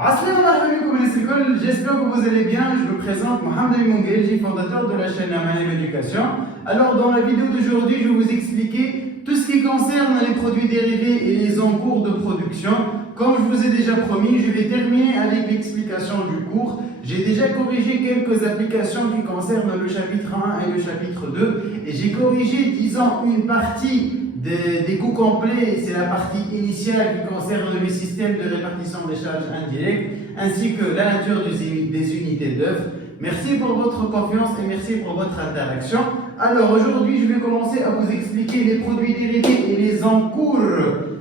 Assalamu alaikum les écoles, j'espère que vous allez bien. Je me présente Mohamed Moungelji, fondateur de la chaîne Amanim Éducation. Alors dans la vidéo d'aujourd'hui, je vais vous expliquer tout ce qui concerne les produits dérivés et les encours de production. Comme je vous ai déjà promis, je vais terminer avec l'explication du cours. J'ai déjà corrigé quelques applications qui concernent le chapitre 1 et le chapitre 2. Et j'ai corrigé, disons, une partie des coûts complets, c'est la partie initiale qui concerne le système de répartition des charges indirectes, ainsi que la nature des unités d'œuvre. Merci pour votre confiance et merci pour votre interaction. Alors aujourd'hui, je vais commencer à vous expliquer les produits dérivés et les encours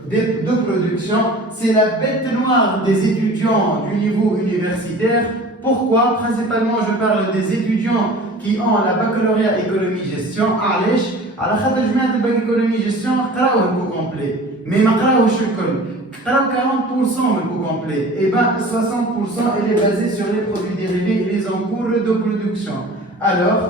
de production. C'est la bête noire des étudiants du niveau universitaire. Pourquoi? Principalement, je parle des étudiants qui ont la baccalauréat économie-gestion. على خاطر جماعة الباك ايكونومي جيستيون قراو الكو كومبلي مي ما قراوش الكل قراو 40% من الكو كومبلي et ben 60% elle est basée sur les produits dérivés et les encours de production. Alors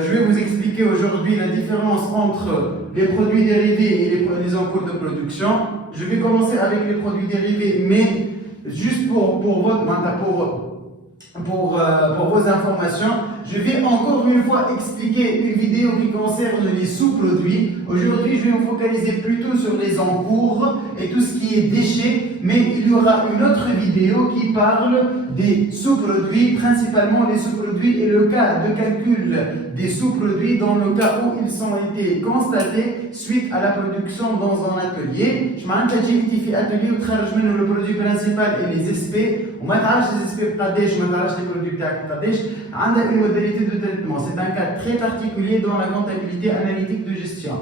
je vais vous expliquer aujourd'hui la différence entre les produits dérivés et les encours de production. Je vais commencer avec les produits dérivés, mais juste pour vos informations, je vais encore une fois expliquer une vidéo qui concerne les sous-produits. Aujourd'hui, je vais me focaliser plutôt sur les encours et tout ce qui est déchets, mais il y aura une autre vidéo qui parle des sous-produits, principalement les sous-produits et le cas de calcul des sous-produits dans le cas où ils ont été constatés suite à la production dans un atelier. Je m'intéresse في atelier où تخرج منه le produit principal et les SP. وما تعرفش les SP بقداش وما تعرفش les produits بتاعك بقداش عندها une modalité de traitement. C'est un cas très particulier dans la comptabilité analytique de gestion.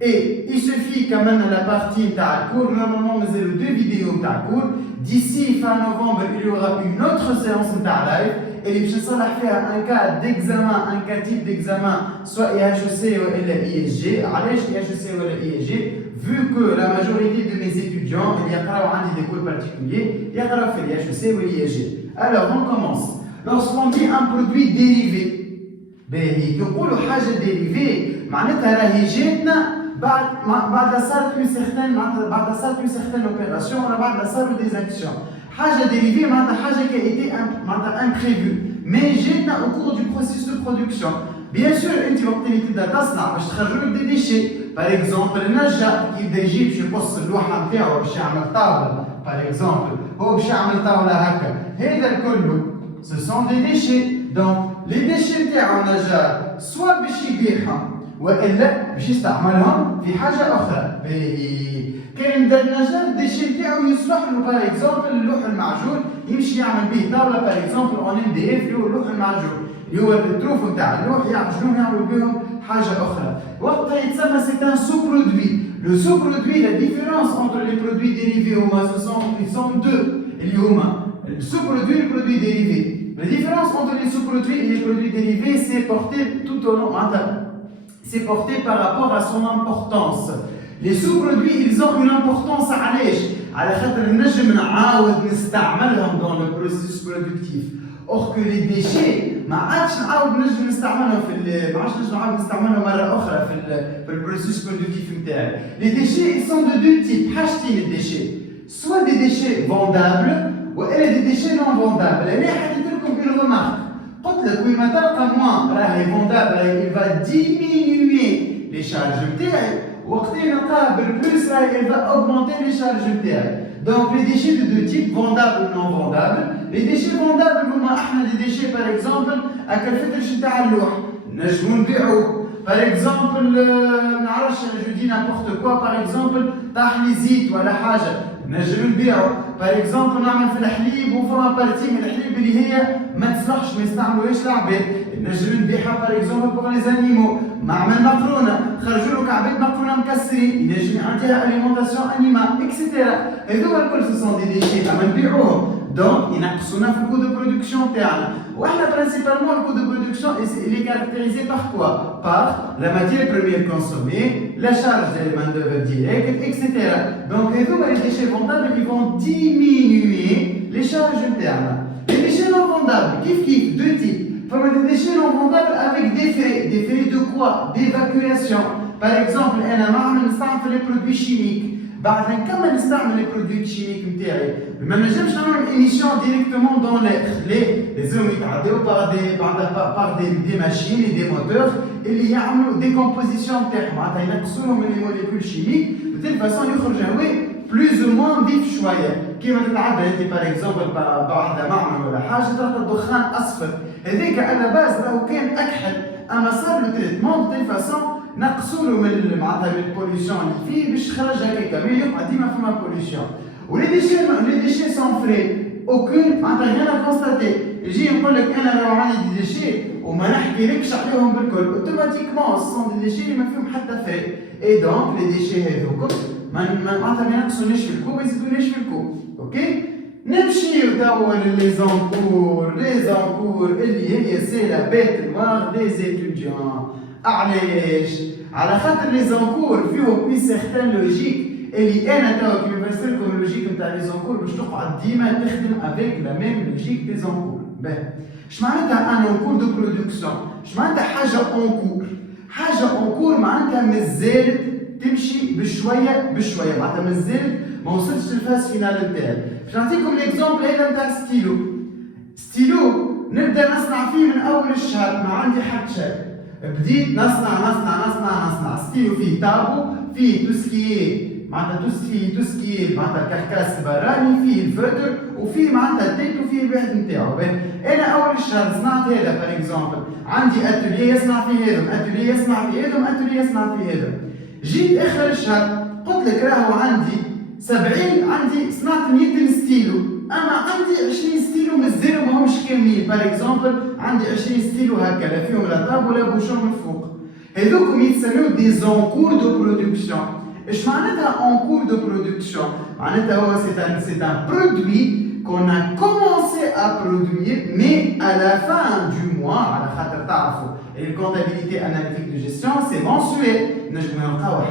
Et il suffit quand même à la partie de cours, normalement nous avons deux vidéos de cours. D'ici fin novembre, il y aura une autre séance de live. Et les gens vont faire un cas d'examen, un cas type d'examen, soit IHEC ou ISG. Allez, IHEC ou ISG, vu que la majorité de mes étudiants, il y a des cours particuliers, il y a l'IHEC ou l'ISG. Alors, on commence. Lorsqu'on dit un produit dérivé, يقولوا حاجة dérivée معناتها راهي جاتنا بعد صارت une certaine opération ولا بعد صاروا des actions. حاجة dérivée معناتها حاجة qui a été imprévue mais جاتنا au cours du processus de production. Bien sûr انت وقت اللي تبدا تصنع باش تخرجوا لك دي ديشي. par exemple النجار كي يبدا يجي باش يقص اللوحة نتاعو باش يعمل طاولة par exemple هو باش يعمل طاولة هكا هذا الكل ce sont des déchets. Donc les déchets نتاعو النجار soit باش يبيعهم والا باش يستعملهم في حاجه اخرى. كاين النجار الديشي نتاعو يصلح له باغ اكزومبل اللوح المعجون يمشي يعمل به طاوله باغ اكزومبل اون ام دي اف اللي هو اللوح المعجون اللي هو التروف نتاع اللوح يعجنوه يعملوا بهم حاجه اخرى. وقتها يتسمى سي ان سو برودوي. لو سو برودوي لا ديفيرونس انتر لي برودوي ديريفي هما سون دو اللي هما السو برودوي et le produit dérivé. La différence entre les sous-produits et les produits dérivés, c'est porté tout au long. C'est porté par rapport à son importance. Les sous-produits, ils ont une importance علاش؟ على خاطر نجم نعاود نستعملهم dans le processus productif. Or que les déchets ما عادش نعاود نجم نستعملهم مرة أخرى في le processus productif نتاعي. Les déchets, ils sont de deux types. حاجتين les déchets. Soit des déchets vendables ou des déchets non vendables. أنا حكيت لكم une remarque. قلت لك وين ما تلقى موان راهي فوندابل il va diminuer les charges نتاعي وقت اللي نلقاه بالبلوس راهي il va augmenter les charges نتاعي. Donc les déchets de deux types, vendables ou non vendables. Les déchets vendables هما احنا des déchets par exemple هكا الفترش نتاع اللوح نجمو نبيعوه. Par exemple نعرفش je dis n'importe quoi par exemple طاح لي زيت ولا حاجة نجم نبيعو. باغ اكزومبل نعمل في الحليب وفما بارتي من الحليب اللي هي ما تصلحش ما يستعملوهاش العباد نجم نبيعها باغ اكزومبل بوغ لي زانيمو. نعمل مقرونه خرجوا لك عباد مقرونه مكسرين ينجم يعطيها اليمونتاسيون انيمال اكسيتيرا. هذوما الكل سو سون دي ديشي اما نبيعوهم دونك ينقصونا في الكو دو برودكسيون تاعنا. واحنا برينسيبالمون الكو دو برودكسيون il est caractérisé par quoi? Par la matière première consommée, la charge de la main-d'œuvre directe, etc. Donc les déchets vendables ils vont diminuer les charges internes. Les déchets non vendables, kiff, deux types. Des déchets non vendables avec des frais de quoi? D'évacuation. Par exemple, un amant les produits chimiques. بعد نكمل نستعمل لي برودوي كيميك نتاعي. ما نجمش نعمل ايميسيون ديريكتومون دون لير، لازم يتعداو باغ دي ماشين دي موتور اللي يعملوا ديكومبوزيسيون نتاعهم، معناتها ينقصوا لهم من لي موليكول شيميك بتيل فاسون يخرج هواء بلوز او موان فيف شويه. كيما تتعدى انت باغ اكزومبل بواحده معمل ولا حاجه تلقى الدخان اصفر، هذاك على باز راهو كان اكحل، اما صار له تريتمون بتيل فاسون نقصوا له من معناتها من البوليسيون اللي فيه باش خرج هكاك، مي يبقى ديما فما بوليسيون. ولي ديشي سون فري اوكون معناتها غير كونستاتي. يجي يقول لك انا راهو عندي دي ديشي وما نحكيلكش عليهم بالكل، اوتوماتيكمون سون دي ديشي ما فيهم حتى فري، اي دونك لي ديشي هذوك معناتها ما ينقصونيش في الكو ما يزيدونيش في الكو. اوكي نمشيو توا لي زونكور اللي هي سي لا بيت نوار دي زيتوديون. علاش؟ على خاطر لي زونكور فيهم اون سيغتان لوجيك اللي انا توا كيما نفسر لكم اللوجيك نتاع لي زونكور باش تقعد ديما تخدم افيك لا ميم لوجيك دي زونكور. باهي اش معناتها ان اونكور دو برودكسيون؟ اش معناتها حاجه اونكور؟ حاجه اونكور معناتها مازالت تمشي بشويه معناتها مازالت ما وصلتش للفاز فينال نتاعي. باش نعطيكم ليكزومبل هذا نتاع ستيلو نبدا نصنع فيه من اول الشهر ما عندي حتى شيء، بديت نصنع ستيلو فيه تابو، فيه توسكي معناتها توسكي معناتها الكركاس البراني، فيه الفوتر وفيه معناتها التيت وفيه الواحد نتاعو. انا اول الشهر صنعت هذا باغ اكزومبل، عندي اتولي يصنع فيه هذا، اتولي يصنع فيه هذا، اتولي يصنع فيه هذا. جيت اخر الشهر قلت لك راهو عندي 70 عندي صنعت 100 ستيلو، اما عندي 20 ستيلو مازالوا ماهمش كاملين، باغ اكزومبل عندي 20 ستيلو هكا لا فيهم لا طاب ولا بوشون من فوق. هذوكم يتسموا دي زونكور دو برودكسيون. اش معناتها اونكور دو برودكسيون؟ معناتها هو سي ان برودوي كون ا كومونسي ا برودوير مي ا لا فان دو موا، على خاطر تعرفوا الكونتابيليتي اناليتيك دو جيستيون سي منسويل، نجمو نلقاوها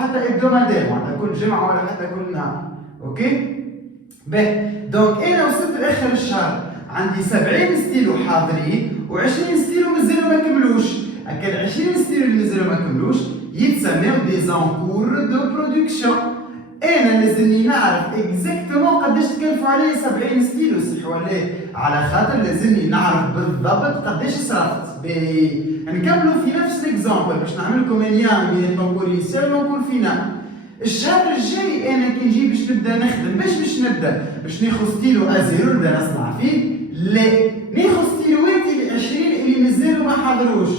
حتى ابدومادير معناتها كل جمعه ولا حتى كل نهار. اوكي باهي دونك انا وصلت لاخر الشهر عندي 70 ستيلو حاضرين و20 ستيلو مازالوا ما كملوش. هكا 20 ستيلو اللي مازالوا ما كملوش يتسموا دي زونكور دو برودكسيون. انا لازمني نعرف اكزاكتومون قداش تكلفوا عليه 70 ستيلو صح ولا لا، على خاطر لازمني نعرف بالضبط قداش صرفت. نكملوا في نفس الاكزامبل باش نعمل لكم ليان بين الكونكور انيسيال والكونكور فينال. الشهر الجاي انا كي نجي باش نبدا نخدم باش نبدا باش ناخذ ستيلو ازيرو نبدا نصنع فيه، لا ناخذ ستيلواتي ال 20 اللي مازالوا ما حضروش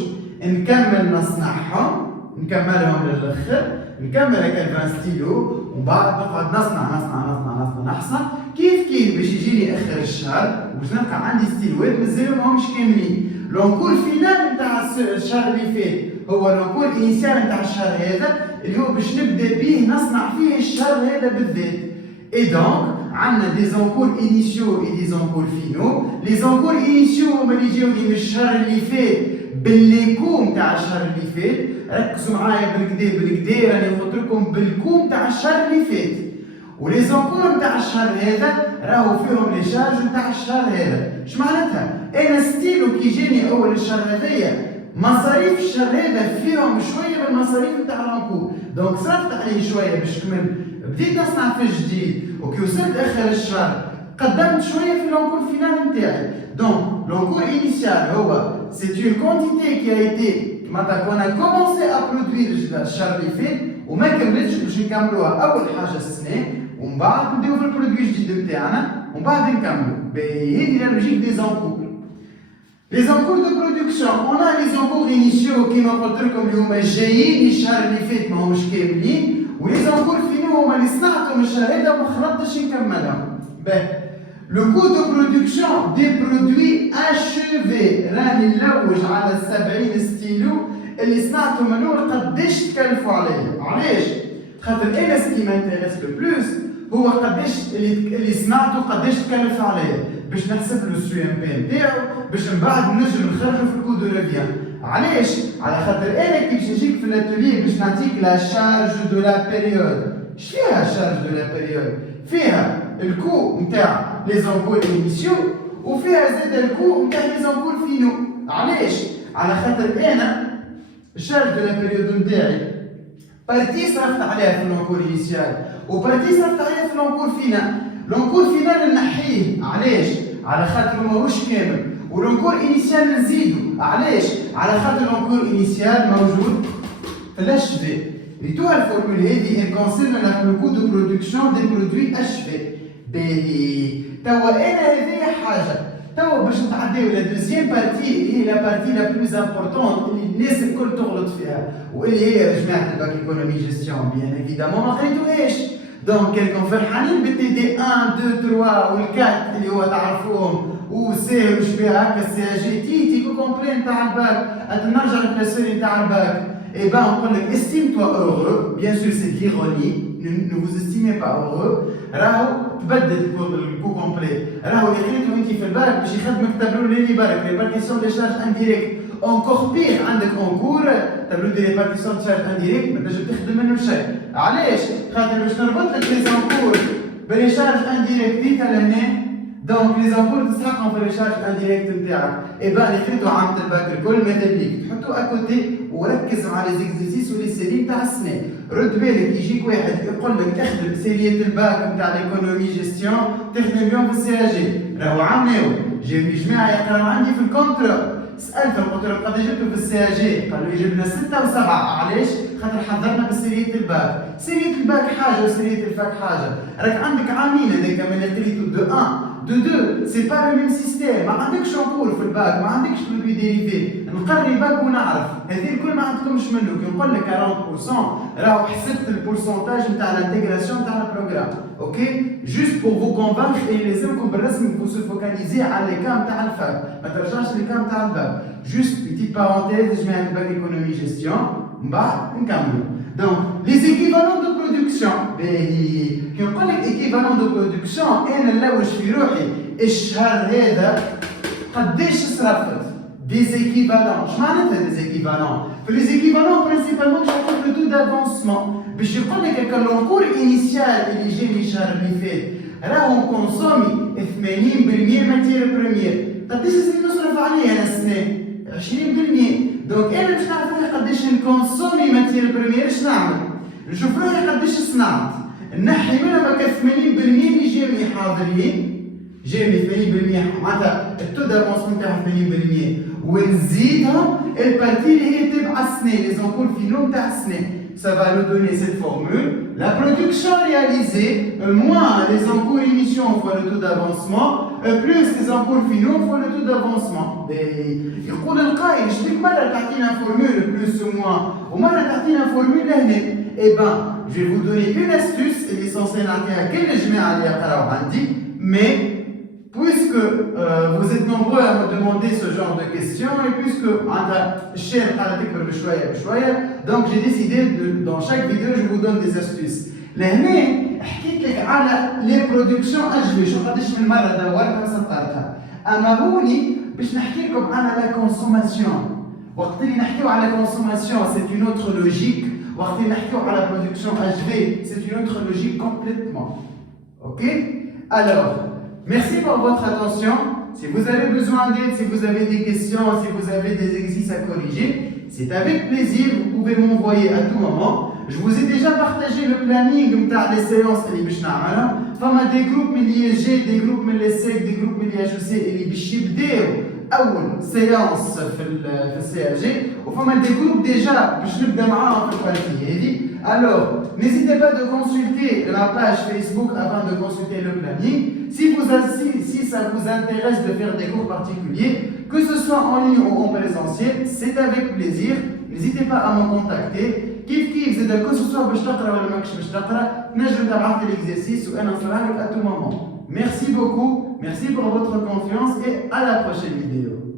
نكمل نصنعهم نكملهم للاخر، نكمل هكا 20 ستيلو ومن بعد نقعد نصنع كيف باش يجيني اخر الشهر باش نلقى عندي ستيلوات مازالوا ماهمش كاملين. لونكور فينال نتاع الشهر اللي فات هو لونكور انيسيال نتاع الشهر هذا اللي هو باش نبدا به نصنع فيه الشهر هذا بالذات. اي دونك عندنا دي زونكور انيسيو اي دي زونكور فينو. لي زونكور انيسيو هما اللي جاو لي من الشهر اللي فات بالليكو نتاع الشهر اللي فات، ركزوا معايا بالكدا راني قلت لكم بالكو نتاع الشهر اللي فات. ولي زونكور نتاع الشهر هذا راهو فيهم لي شارج نتاع الشهر هذا. اش معناتها؟ انا ستيلو كي جاني اول الشهر هذايا مصاريف الشهر هذا فيهم شويه بالمصاريف نتاع لونكور، دونك صرفت عليه شويه باش كمل بديت نصنع في الجديد، وكي وصلت اخر الشهر قدمت شويه في لونكور فينال نتاعي. دونك لونكور انيسيال هو سي اون كونتيتي كي ايتي معناتها كنا كومونسي ا برودوير الشهر اللي فات وما كملتش باش نكملوها اول حاجه السنه، ومن بعد نديرو في البرودوي الجديد نتاعنا ومن بعد نكملو. هذه لا لوجيك دي زونكور. لي زونكور دو برودكسيون اون لي زونكور انيسيو كيما قلت لكم اللي هما جايين الشهر اللي فات ماهمش كاملين، ولي زونكور فينو هما اللي صنعتهم الشهر هذا وما خلطتش نكملهم. باهي لو كو دو برودكسيون دي برودوي اشوفي راني نلوج على 70 ستيلو اللي صنعتهم من الاول قداش تكلفوا عليا. علاش؟ خاطر انا سكي مانتيريس لو بلوس هو قداش اللي صنعته قداش تكلف عليا باش نحسب له السي ام بي نتاعو باش من بعد نجم نخرجو في الكو دو ريفيان. علاش؟ على خاطر انا كي باش نجيك في الاتولي باش نعطيك لا شارج دو لا بيريود. اش فيها شارج دو لا بيريود؟ فيها الكو نتاع لي زونكور انيسيو وفيها زاد الكو نتاع لي زونكور فينو. علاش؟ على خاطر انا الشارج دو لا بيريود نتاعي بارتي صرفت عليها في لونكور انيسيال وبارتي صرفت عليها في لونكور فينال. لونكور فينال نحيه علاش؟ على خاطر ماهوش كامل، ولونكور انيسيال نزيدو علاش؟ على خاطر لونكور انيسيال موجود في الاتش في. ريتوها الفورمول هذه ان كونسيرن لو كو دو برودكسيون دي برودوي اتش في. باهي توا انا هذه حاجه. توا باش نتعداو لا دوزيام بارتي اللي هي لا بارتي لا بلوز امبورطون اللي الناس الكل تغلط فيها، واللي هي يا جماعه الباك ايكونومي جيستيون بيان ايفيدامون ما قريتوهاش. دونك كلكم فرحانين بالتي دي 1 2 3 وال4 اللي هو تعرفوهم وسي وشبيه هكا السي جي تي كومبلي نتاع الباك. نرجع للكلاسوري نتاع الباك. Et ben on dit estime-toi heureux, bien sûr c'est de l'ironie, ne vous estimez pas heureux. راهو تبدل الكو كومبلي، راهو اللي خليته انت في الباك باش يخدمك تابلو لي بالك ريبارتيسيون دي شارج انديريكت. اونكور بيغ عندك اونكور تابلو دي ريبارتيسيون دي شارج انديريكت ما تنجم تخدم منه شيء. علاش؟ خاطر باش نربط لك لي زونكور بلي شارج انديريكت ديتا لهنا. دونك لي زونكور تستحقهم في لي شارج انديريكت نتاعك. اي بان اللي خليته عامة الباك الكل ماذا بيك تحطو اكوتي وركز مع لي زيكزيسيس ولي سيري نتاع السنه. رد بالك يجيك واحد يقول لك اخدم سيرية الباك نتاع ليكونومي جيستيون تخدم اليوم في السي اي جي. راهو عملوا جاوني جماعه يقراو عندي في الكونترا، سالتهم قلت لهم قد جبتوا في السي اي جي؟ قالوا لي جبنا 6 و7. علاش؟ خاطر حضرنا بسيرية الباك. سيرية الباك حاجه وسيرية الفاك حاجه. راك عندك عامين هذاك من التريتو دو 1 دو 2 سي با لو ميم سيستيم. ما عندكش شامبور في الباك، ما عندكش برودوي ديريفي. نقري باك ونعرف هذه الكل ما عندكمش منه. كي نقول لك 40% راهو حسبت البورسونتاج نتاع الانتيغراسيون نتاع البروغرام. اوكي جوست بور فو كونفانخ اللي لازمكم بالرسم فو سو فوكاليزي على لي كام تاع الفاك، ما ترجعش لي كام تاع الباك. جوست بيتيت بارونتيز جماعه الباك ايكونومي جيستيون من بعد نكملوا. دونك لي زيكيفالون دو برودكسيون. باهي كي نقول لك ايكيفالون دو برودكسيون انا نلوج في روحي الشهر هذا قداش صرفت. Des équivalents. Je m'arrête des équivalents. Les équivalents, principalement, je compte le taux d'avancement. Mais je connais que l'encours initial, il est génie charmifé. Là, on consomme 80% matière première. T'as dit que c'est nous sur la السنة 20%. Donc, أنا مش نعرف قداش نكونسومي ماتير بريمير. اش نعمل؟ نشوف روحي قداش صنعت. نحي منها ما كان 80% اللي جايبني حاضرين. جايبني 80% معناتها التو دافونسمون تاعها 80%. ونزيدهم البارتي اللي هي تبع السنه لي زونكور فينو نتاع السنه. Ça va nous donner cette formule. La production réalisée moins les encours émissions fois le taux d'avancement plus les encours finaux fois le taux d'avancement. يقول القائل شتيك مرة تعطينا formule plus ou moins ومرة تعطينا formule لهنا. Eh ben, je vais vous donner une astuce اللي censée نعطيها كل الجماعة اللي يقراو عندي. Mais puisque vous êtes nombreux à me demander ce genre de questions et puisque donc j'ai décidé dans chaque vidéo je vous donne des astuces. لهنا حكيت لك على لي برودكسيون اجبي شو قداش من مره دورتها وسطرتها. اما هوني باش نحكي لكم على لا كونسوماسيون. وقت اللي نحكيو على كونسوماسيون سي اون اوتر لوجيك، وقت اللي نحكيو على برودكسيون اجبي سي اون اوتر لوجيك كومبليتمون. اوكي؟ alors merci pour votre attention. Si vous avez besoin d'aide, si vous avez des questions, si vous avez des exercices à corriger, c'est avec plaisir, vous pouvez m'envoyer à tout moment. Je vous ai déjà partagé le planning des séances اللي باش نعملها. فما des groupes من l'ISG, des groupes من l'ESSEC, des groupes من l'HEC اللي باش يبداو أول séance في الCAG وفما des groupes déjà باش نبدا معاهم في البارتي هذه. Alors, n'hésitez pas de consulter la page Facebook avant de consulter le planning. Si ça vous intéresse de faire des cours particuliers, que ce soit en ligne ou en présentiel, c'est avec plaisir. N'hésitez pas à me contacter. Que ce soit باش تقرا ولا ماكش باش تقرا تنجم تبعث لي l'exercice وانا نصرح لك à tout moment. Merci beaucoup, merci pour votre confiance et à la prochaine vidéo.